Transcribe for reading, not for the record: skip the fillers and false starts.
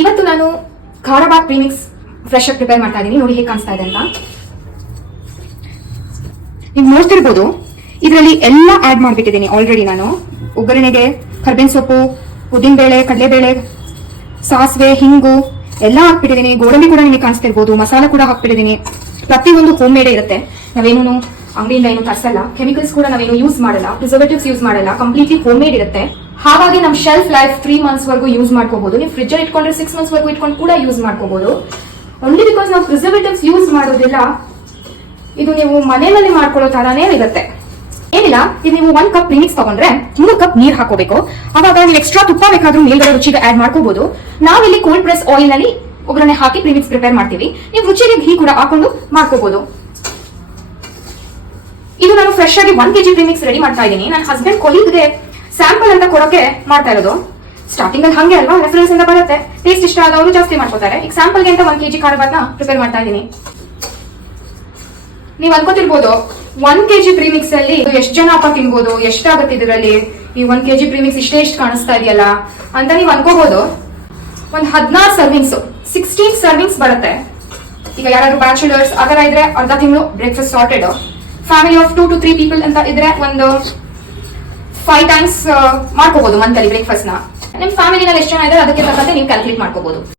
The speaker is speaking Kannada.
ಇವತ್ತು ನಾನು ಖಾರಾಬಾತ್ ಪ್ರೀಮಿಕ್ಸ್ ಫ್ರೆಶ್ ಆಗಿ ಪ್ರಿಪೇರ್ ಮಾಡ್ತಾ ಇದ್ದೀನಿ. ನೋಡಿ ಹೇಗೆ ಕಾಣಿಸ್ತಾ ಇದೆ ಅಂತ. ನೀವು ನೋಡ್ತಿರ್ಬೋದು, ಇದರಲ್ಲಿ ಎಲ್ಲ ಆಡ್ ಮಾಡ್ಬಿಟ್ಟಿದ್ದೀನಿ ಆಲ್ರೆಡಿ. ನಾನು ಒಗ್ಗರಣೆಗೆ ಕರ್ಬೇವಿನ ಸೊಪ್ಪು, ಉದ್ದಿನಬೇಳೆ, ಕಡಲೆಬೇಳೆ, ಸಾಸಿವೆ, ಹಿಂಗು ಎಲ್ಲ ಹಾಕ್ಬಿಟ್ಟಿದ್ದೀನಿ. ಗೋಡಂಬಿ ಕೂಡ ನಿಮಗೆ ಕಾಣಿಸ್ತಿರ್ಬೋದು. ಮಸಾಲ ಕೂಡ ಹಾಕ್ಬಿಟ್ಟಿದ್ದೀನಿ. ಪ್ರತಿಯೊಂದು ಹೋಮ್ ಮೇಡ್ ಇರುತ್ತೆ. ನಾವೇನು ಅಂಗಡಿಯಿಂದ ಏನು ತರಿಸಲ್ಲ. ಕೆಮಿಕಲ್ಸ್ ಕೂಡ ನಾವೇನು ಯೂಸ್ ಮಾಡಲ್ಲ, ಪ್ರಿಸರ್ವೇಟಿವ್ಸ್ ಯೂಸ್ ಮಾಡಲ್ಲ. ಕಂಪ್ಲೀಟ್ಲಿ ಹೋಮ್ ಮೇಡ್ ಇರುತ್ತೆ. ಹಾಗಾಗಿ ನಮ್ ಶೆಲ್ಫ್ ಲೈಫ್ 3 months ವರೆಗೂ ಯೂಸ್ ಮಾಡ್ಕೋಬಹುದು. ನೀವು ಫ್ರಿಜ್ ಅಲ್ಲಿ ಇಟ್ಕೊಂಡ್ರೆ 6 months ವರೆಗೂ ಇಟ್ಕೊಂಡು ಕೂಡ ಯೂಸ್ ಮಾಡ್ಕೋಬಹುದು. ಓನ್ಲಿ ಬಿಕಾಸ್ ನಾವು ಪ್ರಿಸರ್ವೇಟಿವ್ಸ್ ಯೂಸ್ ಮಾಡೋದಿಲ್ಲ. ಇದು ನೀವು ಮನೆಯಲ್ಲಿ ಮಾಡ್ಕೊಳ್ಳೋ ತರಾನೇ ಇರುತ್ತೆ. ಏನಿಲ್ಲ, ಇದು ನೀವು 1 ಕಪ್ ಪ್ರೀಮಿಕ್ಸ್ ತಗೊಂಡ್ರೆ 3 ಕಪ್ ನೀರ್ ಹಾಕೋಬೇಕು. ಅವಾಗ ನೀವು ಎಕ್ಸ್ಟ್ರಾ ತುಪ್ಪ ಬೇಕಾದ್ರೂ ಮೇಲ್ಗಡೆ ರುಚಿಗೆ ಆಡ್ ಮಾಡ್ಕೋಬಹುದು. ನಾವಿಲ್ಲಿ ಕೋಲ್ಡ್ ಪ್ರೆಸ್ ಆಯಿಲ್ ನಲ್ಲಿ ಒಗ್ಗರಣೆ ಹಾಕಿ ಪ್ರೀಮಿಕ್ಸ್ ಪ್ರಿಪೇರ್ ಮಾಡ್ತೀವಿ. ನೀವು ರುಚಿಗೆ ಘೀ ಕೂಡ ಹಾಕೊಂಡು ಮಾಡ್ಕೋಬಹುದು. ಇದು ನಾನು ಫ್ರೆಶ್ ಆಗಿ 1 kg ಪ್ರೀಮಿಕ್ಸ್ ರೆಡಿ ಮಾಡ್ತಾ ಇದ್ದೀನಿ. ನನ್ನ ಹಸ್ಬೆಂಡ್ ಕೊಲೀಗ್ಗೆ ಸ್ಯಾಂಪಲ್ ಅಂತ ಕೊಡೋಕೆ ಮಾಡ್ತಾ ಇರೋದು. ಸ್ಟಾರ್ಟಿಂಗ್ ಅಲ್ಲಿ ಹಂಗೆ ಅಲ್ವಾ, ರೆಫರೆನ್ಸ್ ಇಂದ ಬರುತ್ತೆ. ಟೇಸ್ಟ್ ಇಷ್ಟ ಆದವರು ಜಾಸ್ತಿ ಮಾಡ್ಕೋತಾರೆ. ಈಗ ಸ್ಯಾಂಪಲ್ ಗೆ ಅಂತ 1 kg ಖಾರಬಾತ್ನ ಪ್ರಿಪೇರ್ ಮಾಡ್ತಾ ಇದ್ದೀನಿ. ನೀವು ಅನ್ಕೋತಿರ್ಬೋದು 1 kg ಪ್ರೀಮಿಕ್ಸ್ ಅಲ್ಲಿ ಎಷ್ಟು ಜನ ಅಪ್ಪ ತಿನ್ಬೋದು, ಎಷ್ಟಾಗುತ್ತೆ ಇದರಲ್ಲಿ, ಈ 1 kg ಪ್ರೀಮಿಕ್ಸ್ ಇಷ್ಟೇ ಕಾಣಿಸ್ತಾ ಇದೆಯಲ್ಲ ಅಂತ ನೀವು ಅನ್ಕೋಬಹುದು. ಒಂದ್ 16 ಸರ್ವಿಂಗ್ಸ್, 16 ಸರ್ವಿಂಗ್ಸ್ ಬರುತ್ತೆ. ಈಗ ಯಾರಾದ್ರೂ ಬ್ಯಾಚುಲರ್ಸ್ ಆ ತರ ಇದ್ರೆ ಅರ್ಧ ತಿಂಗಳು breakfast sorted. Family of 2 to 3 people ಅಂತ ಇದ್ರೆ ಒಂದು 5 times ಮಾಡ್ಕೋಬಹುದು ಮಂತ್ ಅಲ್ಲಿ ಬ್ರೇಕ್ಫಾಸ್ಟ್ ನ. ನಿಮ್ ಫ್ಯಾಮಿಲಿನಲ್ಲಿ ಎಷ್ಟು ಜನ ಇದ್ರೆ ಅದಕ್ಕೆ ತಕ್ಕಂತೆ ನೀವು ಕ್ಯಾಲ್ಕುಲೇಟ್ ಮಾಡ್ಕೋಬಹುದು.